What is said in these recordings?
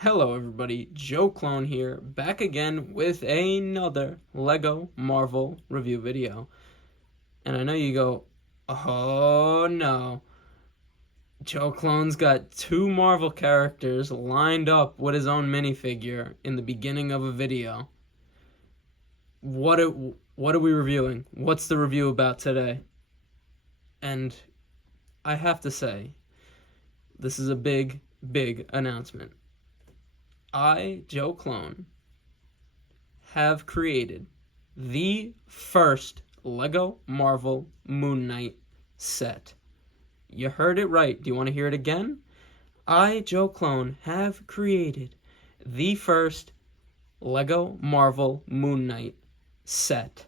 Hello everybody, Joe Clone here, back again with another LEGO Marvel review video. And I know you go, oh no, Joe Clone's got two Marvel characters lined up with his own minifigure in the beginning of a video. What are we reviewing? What's the review about today? And I have to say, this is a big announcement. I, Joe Clone, have created the first LEGO Marvel MoonKnight set. You heard it right. Do you want to hear it again? I, Joe Clone, have created the first LEGO Marvel MoonKnight set.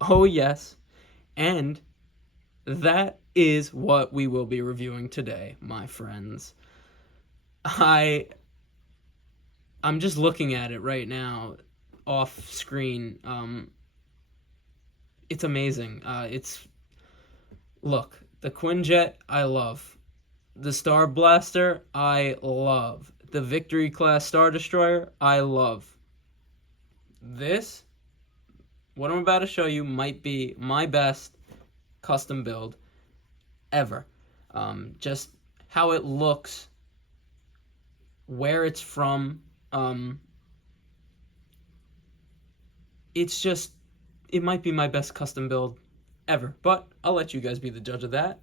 Oh yes, and that is what we will be reviewing today, my friends. I'm just looking at it right now off screen. It's amazing. Look, the Quinjet I love. The Star Blaster I love. The Victory class Star Destroyer I love. This, what I'm about to show you, might be my best custom build ever. Just how it looks, where it's from. It might be my best custom build ever, but I'll let you guys be the judge of that.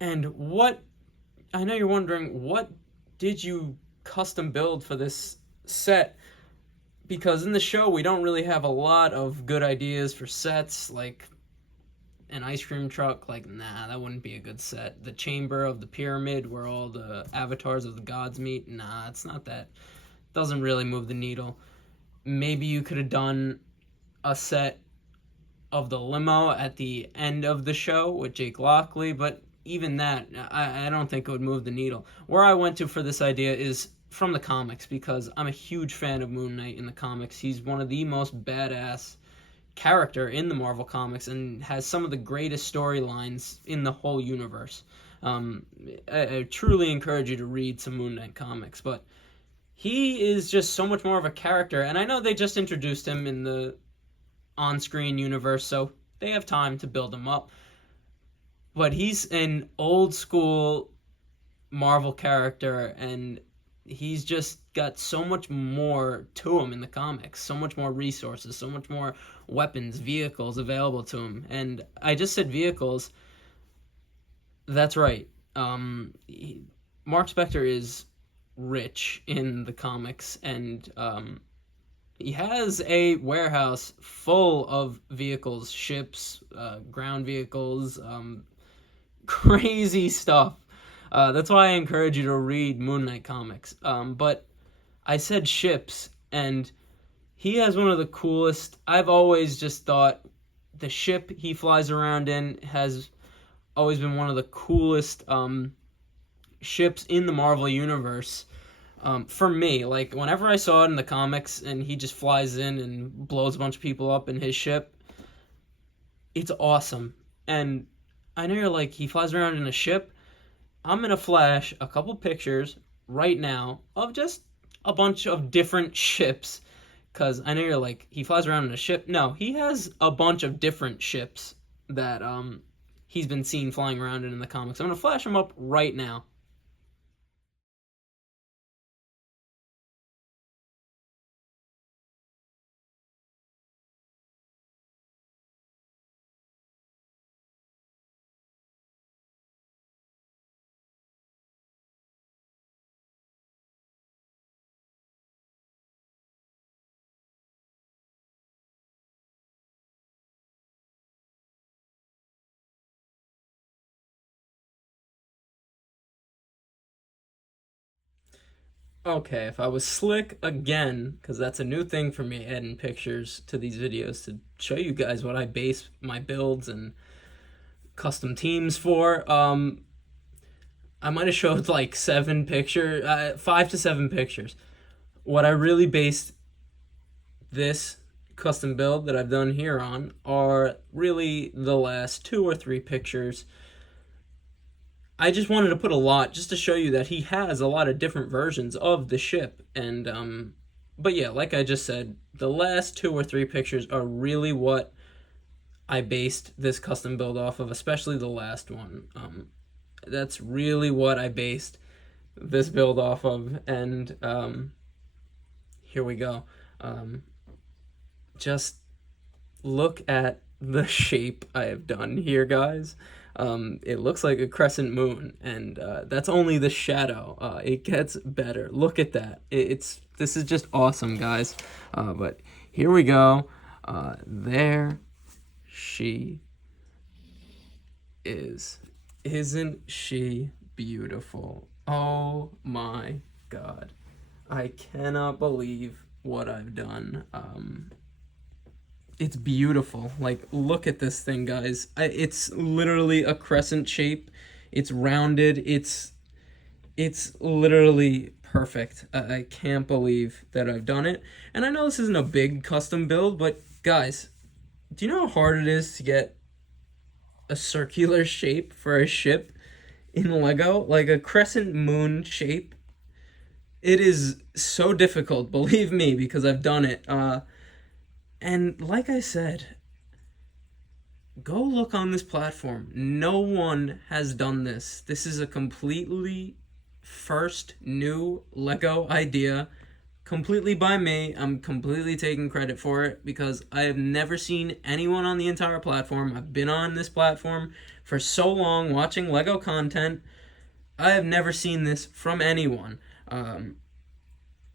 And I know you're wondering, what did you custom build for this set? Because in the show, we don't really have a lot of good ideas for sets, like an ice cream truck. Like, nah, that wouldn't be a good set. The chamber of the pyramid where all the avatars of the gods meet, nah, it's not that. Doesn't really move the needle. Maybe you could have done a set of the limo at the end of the show with Jake Lockley, but even that, I don't think it would move the needle. Where I went to for this idea is from the comics, because I'm a huge fan of Moon Knight in the comics. He's one of the most badass character in the Marvel comics and has some of the greatest storylines in the whole universe. I truly encourage you to read some Moon Knight comics, but he is just so much more of a character, and I know they just introduced him in the on-screen universe, so they have time to build him up. But he's an old-school Marvel character, and he's just got so much more to him in the comics, so much more resources, so much more weapons, vehicles available to him. And I just said vehicles. That's right. Mark Spector is rich in the comics, and he has a warehouse full of vehicles, ships, ground vehicles, crazy stuff. That's why I encourage you to read Moon Knight comics. But I said ships, and he has one of the coolest. I've always just thought the ship he flies around in has always been one of the coolest ships in the Marvel universe. For me, like, whenever I saw it in the comics and he just flies in and blows a bunch of people up in his ship, it's awesome. And I know you're like, he flies around in a ship. I'm going to flash a couple pictures right now of just a bunch of different ships. Because I know you're like, he flies around in a ship. No, he has a bunch of different ships that he's been seen flying around in the comics. I'm going to flash them up right now. Okay, if I was slick again, because that's a new thing for me, adding pictures to these videos to show you guys what I base my builds and custom teams for. I might have showed like 5 to 7 pictures. What I really based this custom build that I've done here on are really the last 2 or 3 pictures. I just wanted to put a lot just to show you that he has a lot of different versions of the ship. And but yeah, like I just said, the last 2 or 3 pictures are really what I based this custom build off of, especially the last one. That's really what I based this build off of. And here we go. Just look at the shape I have done here, guys. It looks like a crescent moon, and that's only the shadow. It gets better. Look at that. This is just awesome, guys. But here we go. There she is. Isn't she beautiful? Oh my God. I cannot believe what I've done. It's beautiful. Like, look at this thing, guys. It's literally a crescent shape. It's rounded. It's literally perfect. I can't believe that I've done it. And I know this isn't a big custom build, but guys, do you know how hard it is to get a circular shape for a ship in Lego? Like a crescent moon shape. It is so difficult, believe me, because I've done it. And like I said, go look on this platform. No one has done this. This is a completely first new Lego idea, completely by me. I'm completely taking credit for it because I have never seen anyone on the entire platform. I've been on this platform for so long watching Lego content. I have never seen this from anyone. And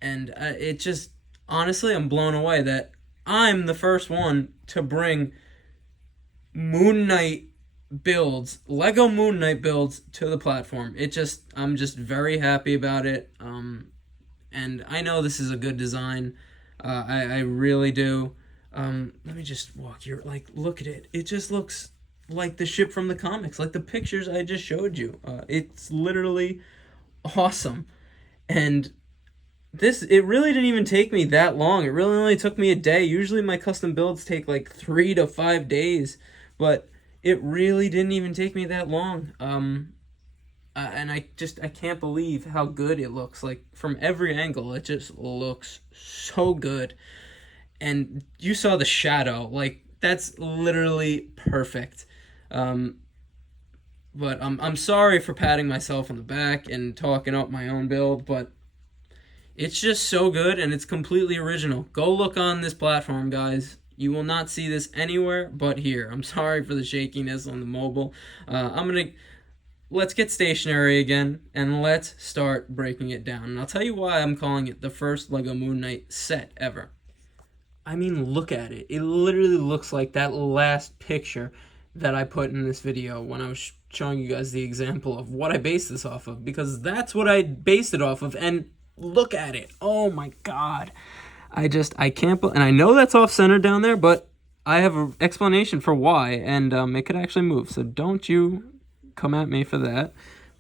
it just, honestly, I'm blown away that I'm the first one to bring MoonKnight builds, Lego MoonKnight builds to the platform. I'm just very happy about it. And I know this is a good design. I really do. Let me just walk here. Like, look at it. It just looks like the ship from the comics, like the pictures I just showed you. It's literally awesome. And it really didn't even take me that long. It really only took me a day. Usually my custom builds take like 3 to 5 days, but it really didn't even take me that long. And I can't believe how good it looks. Like, from every angle, it just looks so good. And you saw the shadow. Like, that's literally perfect. But I'm sorry for patting myself on the back and talking up my own build, but it's just so good, and it's completely original. Go look on this platform, guys. You will not see this anywhere but here. I'm sorry for the shakiness on the mobile. Let's get stationary again, and let's start breaking it down. And I'll tell you why I'm calling it the first Lego MoonKnight set ever. I mean, look at it. It literally looks like that last picture that I put in this video when I was showing you guys the example of what I based this off of, because that's what I based it off of. And look at it. Oh my God. I can't, and I know that's off-center down there, but I have an explanation for why, and it could actually move, so don't you come at me for that.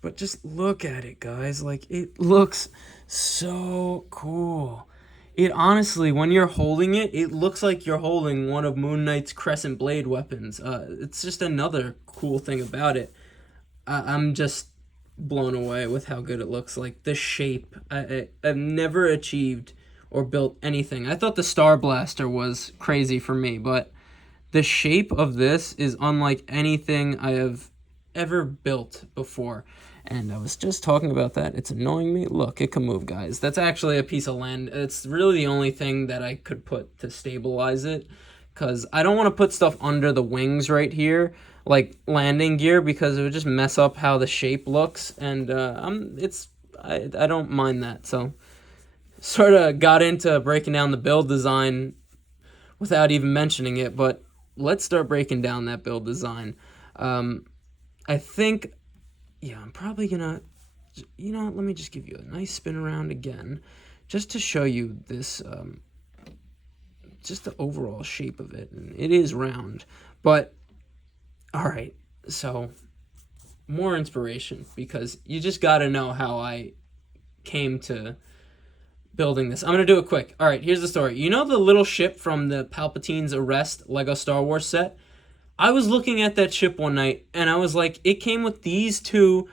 But just look at it, guys. Like, it looks so cool. It honestly, when you're holding it, it looks like you're holding one of MoonKnight's Crescent Blade weapons. It's just another cool thing about it. I'm just blown away with how good it looks. Like, the shape, I've never achieved or built anything. I thought the Star Blaster was crazy for me, but the shape of this is unlike anything I have ever built before. And I was just talking about that. It's annoying me. Look, it can move, guys. That's actually a piece of land. It's really the only thing that I could put to stabilize it, because I don't want to put stuff under the wings right here, like landing gear, because it would just mess up how the shape looks. And I don't mind that. So sort of got into breaking down the build design without even mentioning it, but let's start breaking down that build design. I think, yeah, I'm probably gonna, let me just give you a nice spin around again, just to show you this, just the overall shape of it. And it is round, but all right, so more inspiration, because you just got to know how I came to building this. I'm going to do it quick. All right, here's the story. You know the little ship from the Palpatine's Arrest Lego Star Wars set? I was looking at that ship one night, and I was like, it came with these two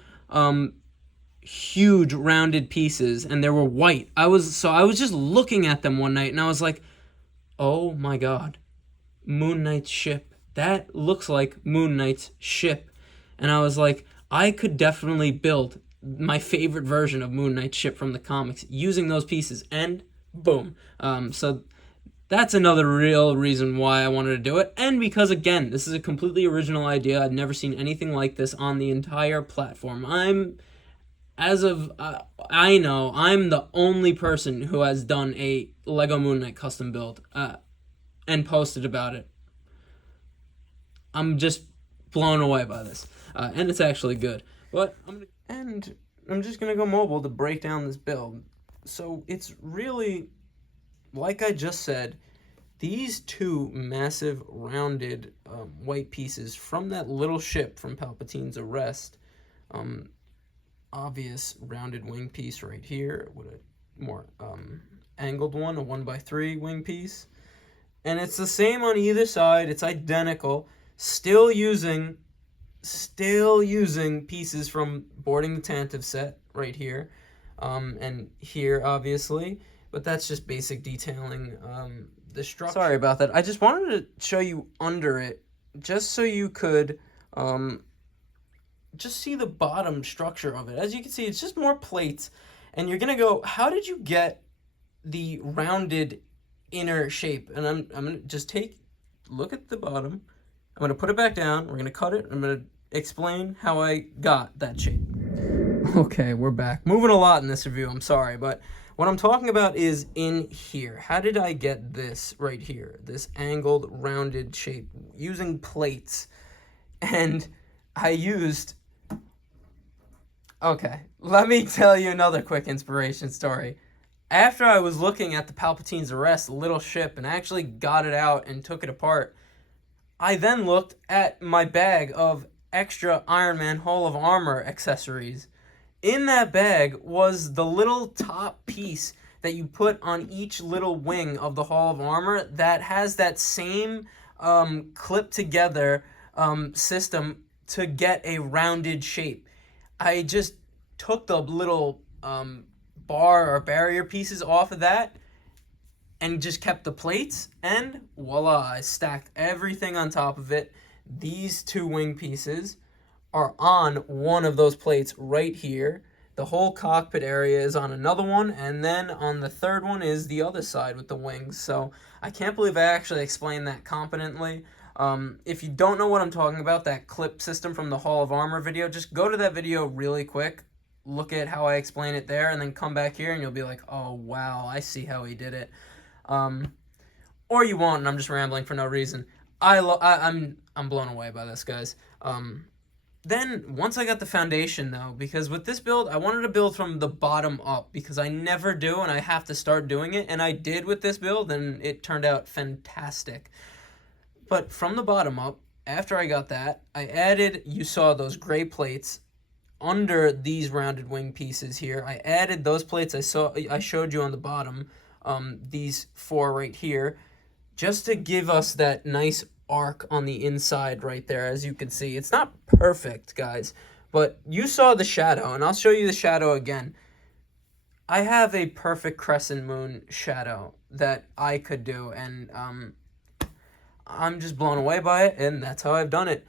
huge rounded pieces, and they were white. I was just looking at them one night, and I was like, oh my god, Moon Knight's ship. That looks like Moon Knight's ship. And I was like, I could definitely build my favorite version of Moon Knight's ship from the comics using those pieces. And boom. So that's another real reason why I wanted to do it. And because, again, this is a completely original idea. I've never seen anything like this on the entire platform. I know I'm the only person who has done a Lego Moon Knight custom build and posted about it. I'm just blown away by this, and it's actually good. But I'm just gonna go mobile to break down this build. So it's really, like I just said, these two massive rounded white pieces from that little ship from Palpatine's arrest. Obvious rounded wing piece right here with a more angled one, a 1x3 wing piece. And it's the same on either side. It's identical. Still using pieces from Boarding the Tantive set right here. And here, obviously. But that's just basic detailing. The structure. Sorry about that. I just wanted to show you under it, just so you could just see the bottom structure of it. As you can see, it's just more plates. And you're going to go, how did you get the rounded inner shape? And I'm going to just look at the bottom. I'm going to put it back down. We're going to cut it. I'm going to explain how I got that shape. Okay, we're back. Moving a lot in this review, I'm sorry. But what I'm talking about is in here. How did I get this right here? This angled, rounded shape using plates. And I used... Okay, let me tell you another quick inspiration story. After I was looking at the Palpatine's arrest little ship and actually got it out and took it apart, I then looked at my bag of extra Iron Man Hall of Armor accessories. In that bag was the little top piece that you put on each little wing of the Hall of Armor that has that same clip together system to get a rounded shape. I just took the little bar or barrier pieces off of that and just kept the plates, and voila, I stacked everything on top of it. These two wing pieces are on one of those plates right here. The whole cockpit area is on another one, and then on the third one is the other side with the wings. So I can't believe I actually explained that competently. If you don't know what I'm talking about, that clip system from the Hall of Armor video, just go to that video really quick, look at how I explain it there, and then come back here and you'll be like, oh wow, I see how he did it. Or you won't, and I'm just rambling for no reason. I'm blown away by this, guys. Then once I got the foundation though, because with this build I wanted to build from the bottom up, because I never do and I have to start doing it, and I did with this build and it turned out fantastic. But from the bottom up, after I got that, I added, you saw those gray plates under these rounded wing pieces here. I added those plates I showed you on the bottom, these four right here, just to give us that nice arc on the inside right there. As you can see, it's not perfect, guys, but you saw the shadow, and I'll show you the shadow again. I have a perfect crescent moon shadow that I could do, and I'm just blown away by it, and that's how I've done it.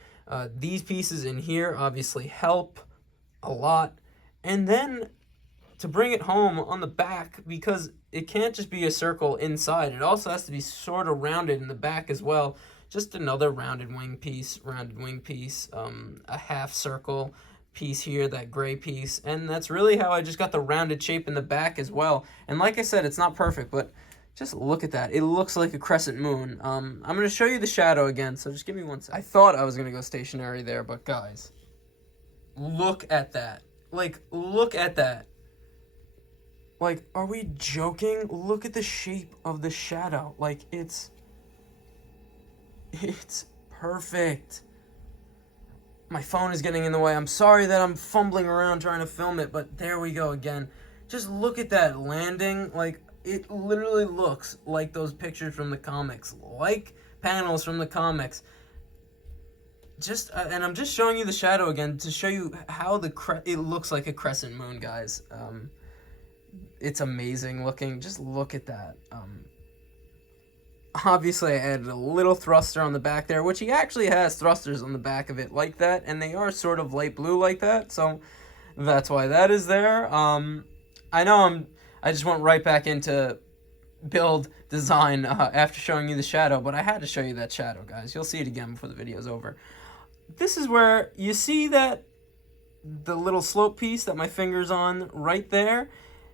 These pieces in here obviously help a lot. And then to bring it home on the back, because it can't just be a circle inside, it also has to be sort of rounded in the back as well. Just another rounded wing piece, a half circle piece here, that gray piece, and that's really how I just got the rounded shape in the back as well. And like I said, it's not perfect, but just look at that. It looks like a crescent moon. I'm going to show you the shadow again, so just give me one second. I thought I was going to go stationary there, but guys, look at that. Like, look at that. Like, are we joking? Look at the shape of the shadow. Like, it's perfect. My phone is getting in the way. I'm sorry that I'm fumbling around trying to film it, but there we go again. Just look at that landing. Like, it literally looks like those pictures from the comics, like panels from the comics. and I'm just showing you the shadow again to show you how it looks like a crescent moon, guys. It's amazing looking. Just look at that. Obviously, I added a little thruster on the back there, which he actually has thrusters on the back of it like that, and they are sort of light blue like that, so that's why that is there. I know I just went right back into build design after showing you the shadow, but I had to show you that shadow, guys. You'll see it again before the video's over. This is where you see that the little slope piece that my finger's on right there,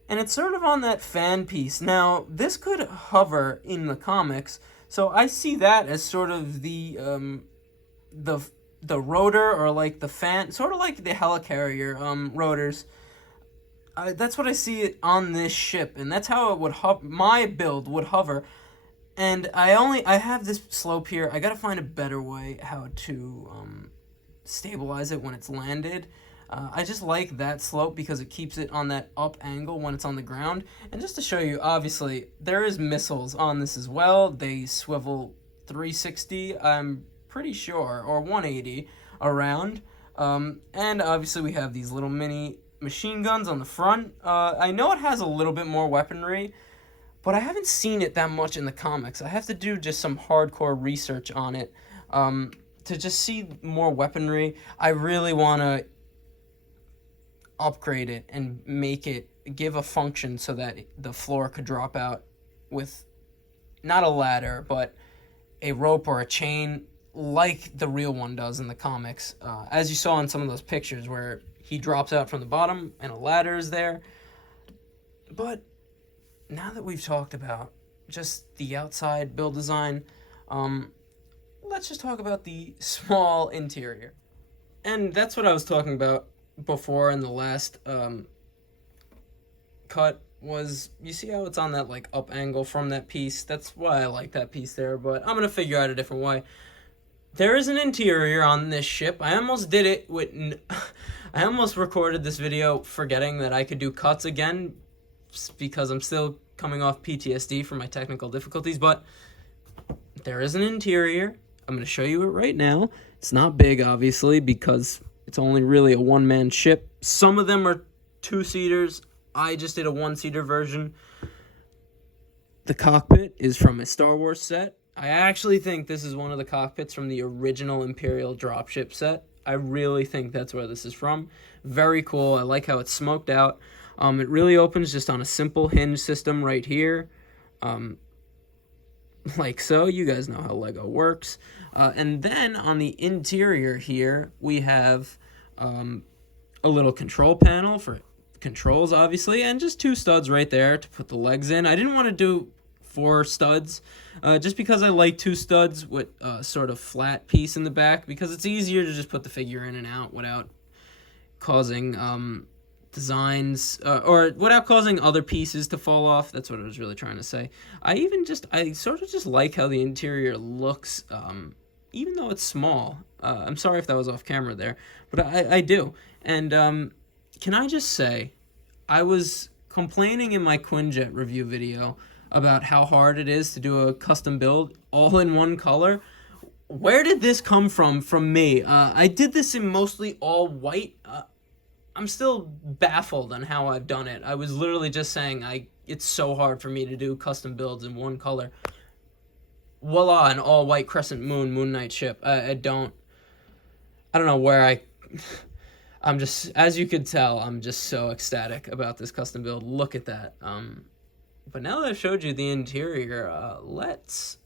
and it's sort of on that fan piece. Now, this could hover in the comics, so I see that as sort of the rotor, or like the fan, sort of like the helicarrier rotors. That's what I see on this ship, and that's how it would my build would hover. And I have this slope here. I gotta find a better way how to stabilize it when it's landed. I just like that slope because it keeps it on that up angle when it's on the ground. And just to show you, obviously, there is missiles on this as well. They swivel 360, I'm pretty sure, or 180 around. And obviously we have these little mini machine guns on the front. I know it has a little bit more weaponry, but I haven't seen it that much in the comics. I have to do just some hardcore research on it to just see more weaponry. I really want to upgrade it and give a function so that the floor could drop out with not a ladder, but a rope or a chain like the real one does in the comics. As you saw in some of those pictures where he drops out from the bottom and a ladder is there. But now that we've talked about just the outside build design, let's just talk about the small interior. And that's what I was talking about before in the last cut. Was, you see how it's on that like up angle from that piece? That's why I like that piece there, but I'm gonna figure out a different way. There is an interior on this ship. I almost did it with I almost recorded this video forgetting that I could do cuts again because I'm still coming off PTSD from my technical difficulties, but there is an interior. I'm going to show you it right now. It's not big, obviously, because it's only really a one-man ship. Some of them are two-seaters. I just did a one-seater version. The cockpit is from a Star Wars set. I actually think this is one of the cockpits from the original Imperial dropship set. I really think that's where this is from. Very cool. I like how it's smoked out. It really opens just on a simple hinge system right here. Like so. You guys know how Lego works. And then on the interior here, we have a little control panel for controls, obviously, and just two studs right there to put the legs in. I didn't want to do 4 studs, just because I like 2 studs with sort of flat piece in the back, because it's easier to just put the figure in and out without causing designs or without causing other pieces to fall off. That's what I was really trying to say. I sort of just like how the interior looks, even though it's small. I'm sorry if that was off camera there, but I do. And can I just say, I was complaining in my Quinjet review video about how hard it is to do a custom build all in one color. Where did this come from me? I did this in mostly all white. I'm still baffled on how I've done it. I was literally just saying it's so hard for me to do custom builds in one color. Voila, an all white crescent moon MoonKnight ship. I don't know where I'm just, as you could tell, I'm just so ecstatic about this custom build. Look at that. But now that I've showed you the interior, let's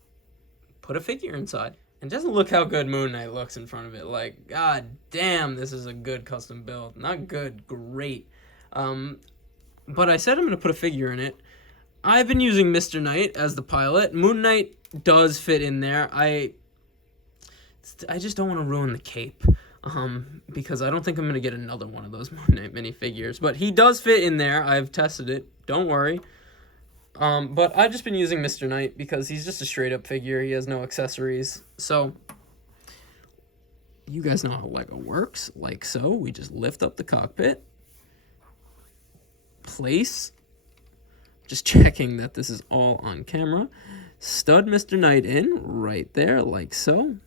put a figure inside. And just look how good MoonKnight looks in front of it. Like, god damn, this is a good custom build. Not good, great. But I said I'm going to put a figure in it. I've been using Mr. Knight as the pilot. MoonKnight does fit in there. I just don't want to ruin the cape. Because I don't think I'm going to get another one of those MoonKnight minifigures. But he does fit in there. I've tested it. Don't worry. But I've just been using Mr. Knight because he's just a straight-up figure. He has no accessories. So, you guys know how Lego works. Like so, we just lift up the cockpit. Place. Just checking that this is all on camera. Stud Mr. Knight in right there, like so.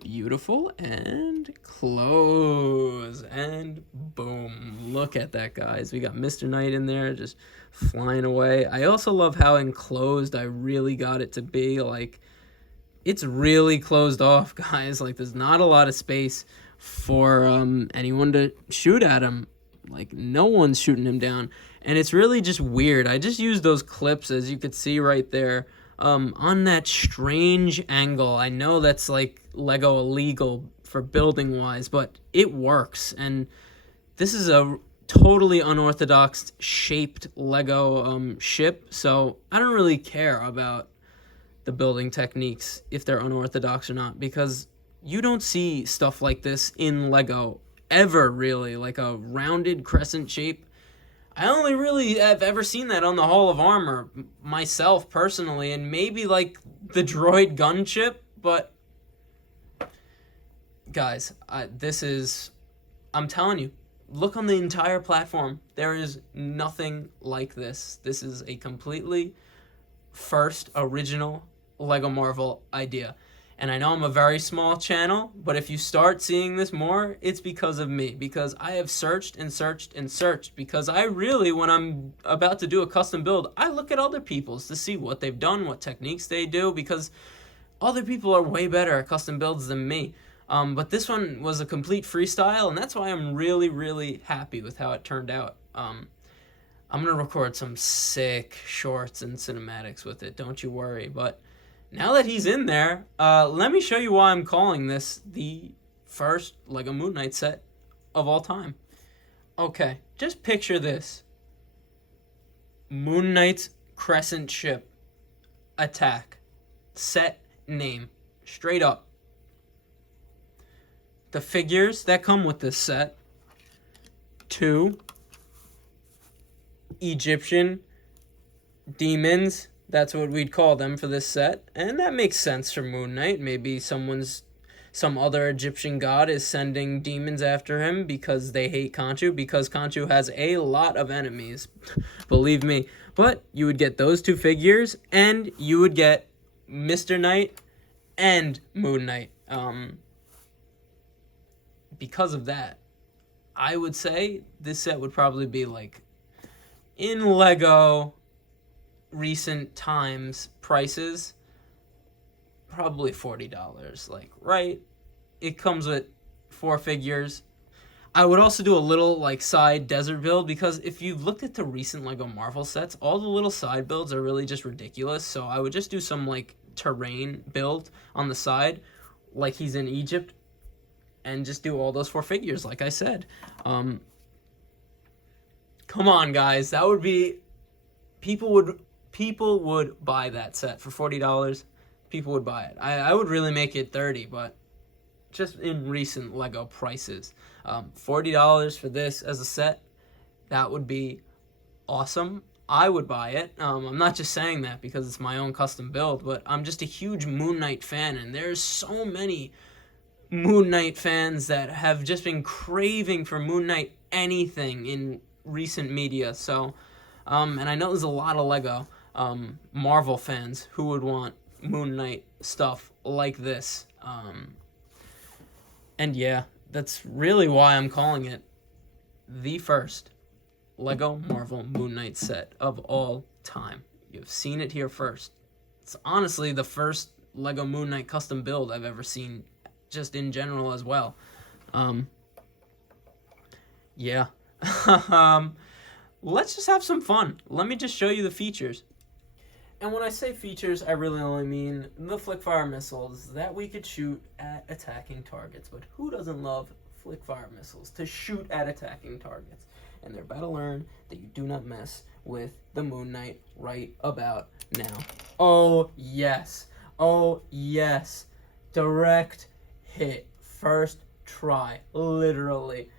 Beautiful, and close, and boom. Look at that, guys. We got Mr. Knight in there just flying away. I also love how enclosed I really got it to be. Like, it's really closed off, guys. Like, there's not a lot of space for anyone to shoot at him. Like, no one's shooting him down, and it's really just weird. I just used those clips, as you could see right there, on that strange angle. I know that's like Lego illegal for building wise, but it works. And this is a totally unorthodox shaped Lego ship, so I don't really care about the building techniques if they're unorthodox or not, because you don't see stuff like this in Lego ever, really. Like a rounded crescent shape, I only really have ever seen that on the Hall of Armor myself personally, and maybe like the droid gunship. But guys, I'm telling you, look on the entire platform. There is nothing like this. This is a completely first original Lego Marvel idea. And I know I'm a very small channel, but if you start seeing this more, it's because of me. Because I have searched and searched and searched. Because I really, when I'm about to do a custom build, I look at other people's to see what they've done, what techniques they do. Because other people are way better at custom builds than me. But this one was a complete freestyle, and that's why I'm really, really happy with how it turned out. I'm going to record some sick shorts and cinematics with it, don't you worry. But now that he's in there, let me show you why I'm calling this the first Lego MoonKnight set of all time. Okay, just picture this. MoonKnight's crescent ship. Attack. Set name. Straight up. The figures that come with this set. 2 Egyptian demons. That's what we'd call them for this set. And that makes sense for MoonKnight. Maybe some other Egyptian god is sending demons after him because they hate Khonshu, because Khonshu has a lot of enemies. Believe me. But you would get those 2 figures, and you would get Mr. Knight and MoonKnight. Because of that, I would say this set would probably be like, in Lego recent times prices, probably $40. Like, right? It comes with 4 figures. I would also do a little like side desert build, because if you've looked at the recent Lego Marvel sets, all the little side builds are really just ridiculous. So I would just do some like terrain build on the side, like he's in Egypt, and just do all those 4 figures like I said. Come on, guys, that would be, people would buy that set for $40. People would buy it. I would really make it $30, but just in recent Lego prices, $40 for this as a set, that would be awesome. I would buy it. I'm not just saying that because it's my own custom build, but I'm just a huge MoonKnight fan, and there's so many MoonKnight fans that have just been craving for MoonKnight anything in recent media. So, and I know there's a lot of Lego Marvel fans who would want MoonKnight stuff like this. And yeah, that's really why I'm calling it the first Lego Marvel MoonKnight set of all time. You've seen it here first. It's honestly the first Lego MoonKnight custom build I've ever seen, just in general as well. Yeah. Let's just have some fun. Let me just show you the features. And when I say features, I really only mean the flick-fire missiles that we could shoot at attacking targets. But who doesn't love flick-fire missiles to shoot at attacking targets? And they're about to learn that you do not mess with the MoonKnight right about now. Oh, yes. Oh, yes. Direct hit. First try. Literally.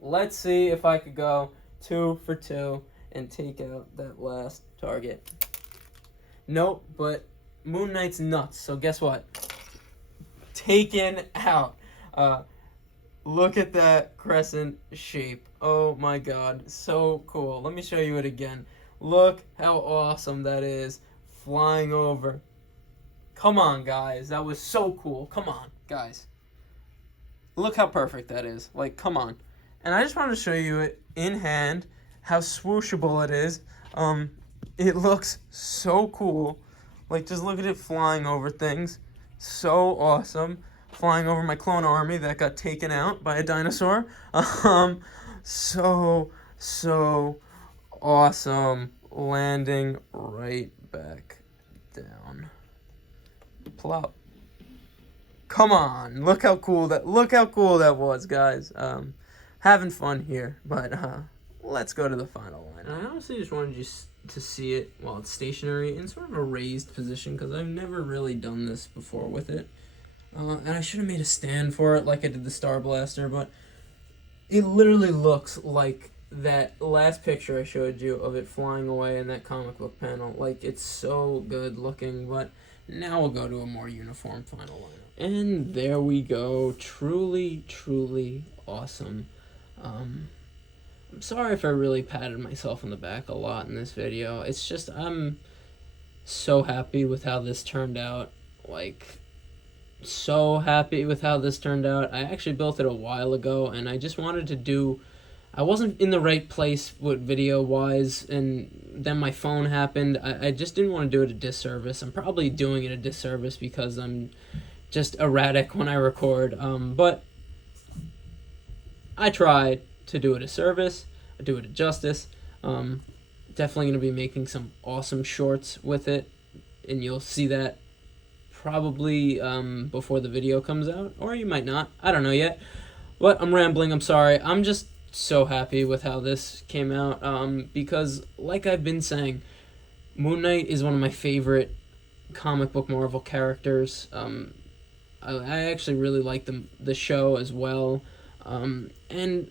Let's see if I could go 2 for 2 and take out that last target. Nope, but MoonKnight's nuts, so guess what? Taken out. Look at that crescent shape. Oh my god, so cool. Let me show you it again. Look how awesome that is. Flying over. Come on, guys. That was so cool. Come on, guys. Look how perfect that is. Like, come on. And I just wanted to show you it in hand, how swooshable it is. It looks so cool. Like, just look at it flying over things. So awesome. Flying over my clone army that got taken out by a dinosaur. So awesome. Landing right back down. Plop. Come on. Look how cool that was, guys. Having fun here, but let's go to the final line. I honestly just wanted you to see it while it's stationary in sort of a raised position, because I've never really done this before with it. And I should have made a stand for it like I did the Star Blaster, but it literally looks like that last picture I showed you of it flying away in that comic book panel. Like, it's so good looking, but now we'll go to a more uniform final lineup. And there we go. Truly, truly awesome. I'm sorry if I really patted myself on the back a lot in this video. It's just, I'm so happy with how this turned out. Like, so happy with how this turned out. I actually built it a while ago, and I just wanted to do... I wasn't in the right place with video-wise, and then my phone happened. I just didn't want to do it a disservice. I'm probably doing it a disservice because I'm just erratic when I record. But I tried to do it a service, do it a justice. Definitely going to be making some awesome shorts with it, and you'll see that probably before the video comes out, or you might not. I don't know yet. But I'm rambling. I'm sorry. I'm just so happy with how this came out, because like I've been saying, MoonKnight is one of my favorite comic book Marvel characters. I actually really like the show as well, and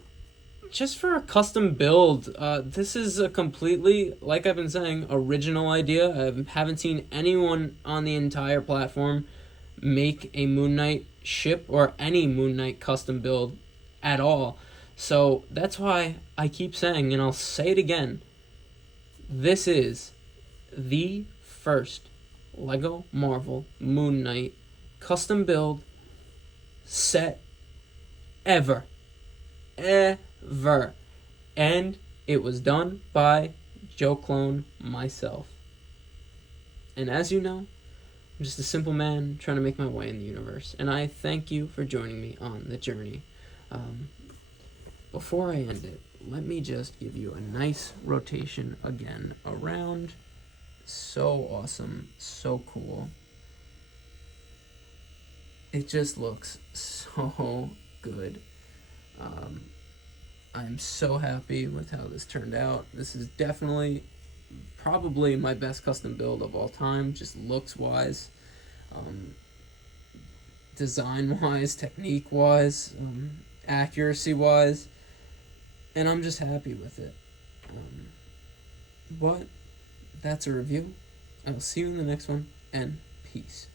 just for a custom build, this is a completely, like I've been saying, original idea. I haven't seen anyone on the entire platform make a MoonKnight ship or any MoonKnight custom build at all. So that's why I keep saying, and I'll say it again, this is the first LEGO Marvel MoonKnight custom build set ever. Ever. And it was done by Joe Clone, myself. And as you know, I'm just a simple man trying to make my way in the universe. And I thank you for joining me on the journey. Before I end it, let me just give you a nice rotation again around. So awesome, so cool. It just looks so good. I'm so happy with how this turned out. This is definitely, probably my best custom build of all time, just looks-wise, design-wise, technique-wise, accuracy-wise, and I'm just happy with it. But that's a review. I will see you in the next one, and peace.